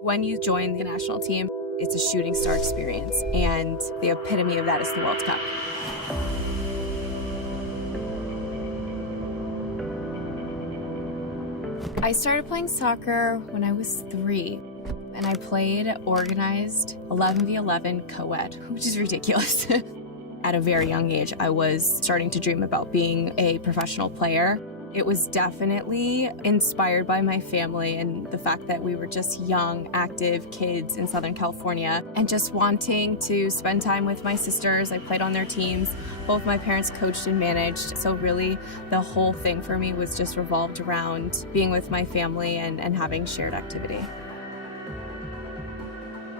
When you join the national team, it's a shooting star experience, and the epitome of that is the World Cup. I started playing soccer when I was 3, and I played organized 11v11 co-ed, which is ridiculous. At a very young age, I was starting to dream about being a professional player. It was definitely inspired by my family and the fact that we were just young, active kids in Southern California and just wanting to spend time with my sisters. I played on their teams. Both my parents coached and managed. So really the whole thing for me was just revolved around being with my family and having shared activity.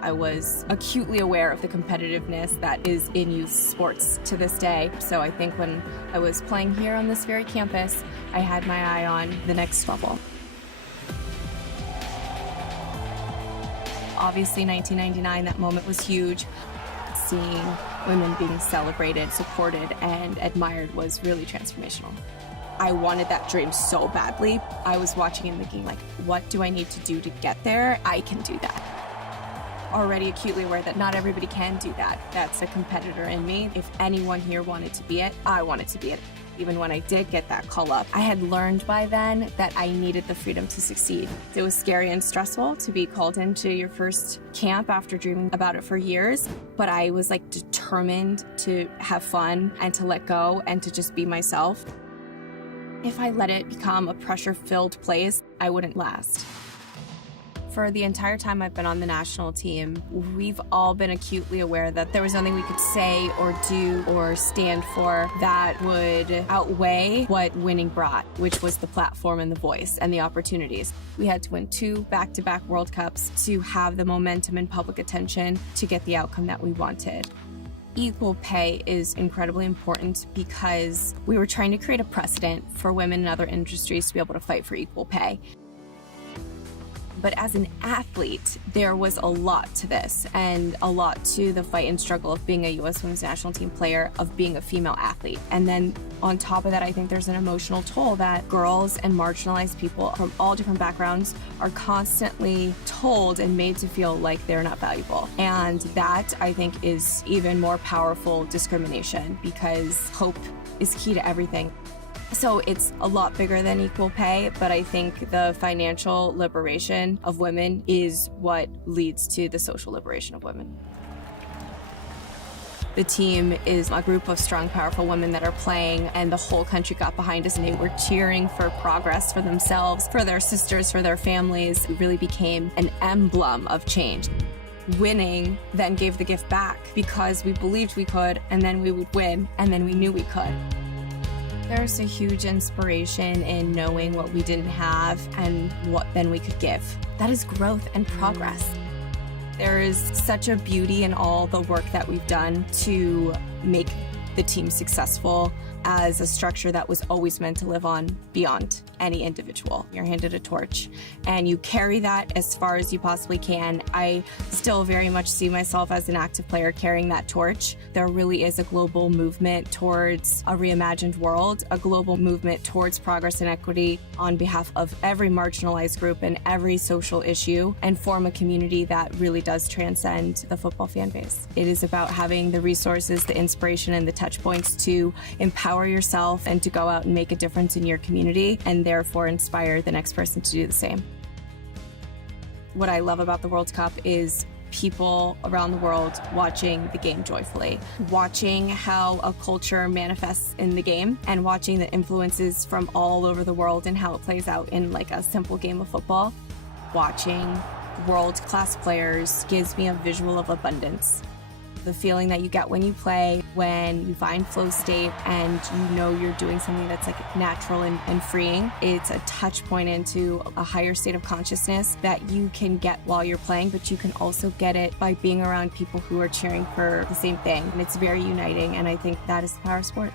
I was acutely aware of the competitiveness that is in youth sports to this day. So I think when I was playing here on this very campus, I had my eye on the next level. Obviously, 1999, that moment was huge. Seeing women being celebrated, supported, and admired was really transformational. I wanted that dream so badly. I was watching and thinking, like, what do I need to do to get there? I can do that. Already acutely aware that not everybody can do that. That's a competitor in me. If anyone here wanted to be it, I wanted to be it. Even when I did get that call up, I had learned by then that I needed the freedom to succeed. It was scary and stressful to be called into your first camp after dreaming about it for years, but I was like determined to have fun and to let go and to just be myself. If I let it become a pressure-filled place, I wouldn't last. For the entire time I've been on the national team, we've all been acutely aware that there was nothing we could say or do or stand for that would outweigh what winning brought, which was the platform and the voice and the opportunities. We had to win 2 back-to-back World Cups to have the momentum and public attention to get the outcome that we wanted. Equal pay is incredibly important because we were trying to create a precedent for women in other industries to be able to fight for equal pay. But as an athlete, there was a lot to this and a lot to the fight and struggle of being a U.S. Women's National Team player, of being a female athlete. And then on top of that, I think there's an emotional toll that girls and marginalized people from all different backgrounds are constantly told and made to feel like they're not valuable. And that, I think, is even more powerful discrimination because hope is key to everything. So it's a lot bigger than equal pay, but I think the financial liberation of women is what leads to the social liberation of women. The team is a group of strong, powerful women that are playing, and the whole country got behind us and they were cheering for progress for themselves, for their sisters, for their families. It really became an emblem of change. Winning then gave the gift back because we believed we could, and then we would win, and then we knew we could. There's a huge inspiration in knowing what we didn't have and what then we could give. That is growth and progress. There is such a beauty in all the work that we've done to make the team successful as a structure that was always meant to live on beyond any individual. You're handed a torch and you carry that as far as you possibly can. I still very much see myself as an active player carrying that torch. There really is a global movement towards a reimagined world, a global movement towards progress and equity on behalf of every marginalized group and every social issue, and form a community that really does transcend the football fan base. It is about having the resources, the inspiration, and the touch points to empower yourself and to go out and make a difference in your community and therefore inspire the next person to do the same. What I love about the World Cup is people around the world watching the game joyfully, watching how a culture manifests in the game and watching the influences from all over the world and how it plays out in like a simple game of football. Watching world-class players gives me a visual of abundance. The feeling that you get when you play, when you find flow state and you know you're doing something that's like natural and freeing. It's a touch point into a higher state of consciousness that you can get while you're playing, but you can also get it by being around people who are cheering for the same thing. And it's very uniting, and I think that is the power of sport.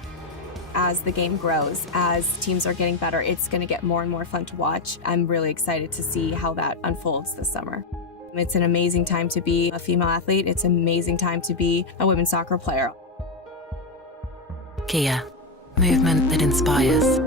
As the game grows, as teams are getting better, it's going to get more and more fun to watch. I'm really excited to see how that unfolds this summer. It's an amazing time to be a female athlete. It's an amazing time to be a women's soccer player. Kia, movement that inspires.